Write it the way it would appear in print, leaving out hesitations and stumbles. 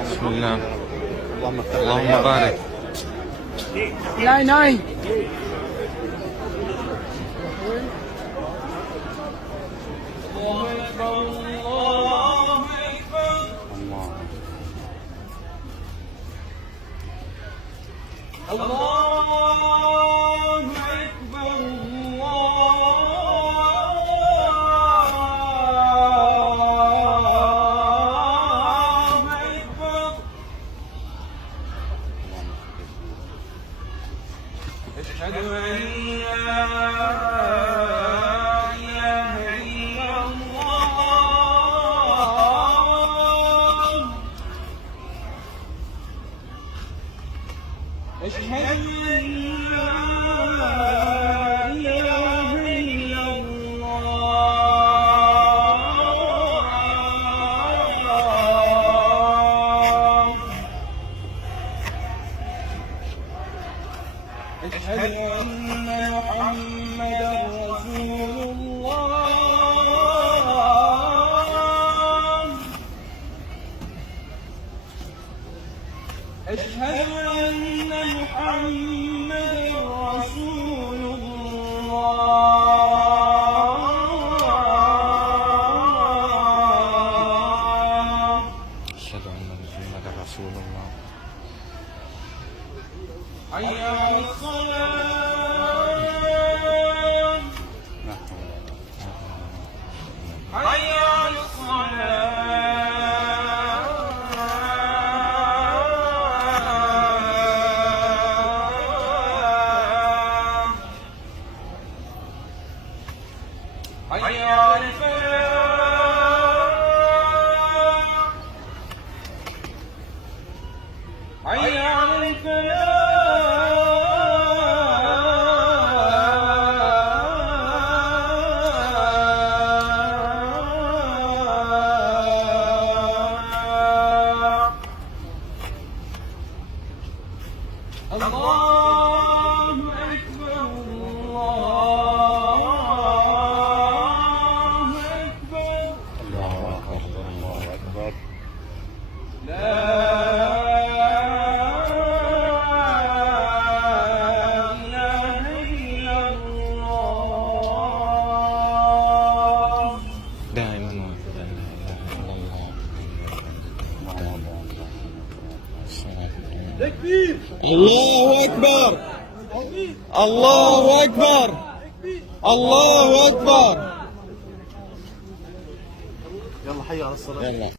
بسم الله. اللهم بارك. ناي ناي. أشهد أن لا إله إلا الله. أشهد أن لا إله إلا الله. أشهد أن محمدا رسول الله. أشهد أن محمدا رسول الله. أشهد أن محمدا رسول الله. حي على الصلاة. حي على الصلاة. حي على الفلاح. حي على الفلاح. الله أكبر. الله أكبر. الله أكبر. الله أكبر. لا إله إلا الله. دائما وأبدا لا إله إلا الله. تكبير. الله أكبر. الله أكبر. الله أكبر. يلا حي على الصلاة. يلا.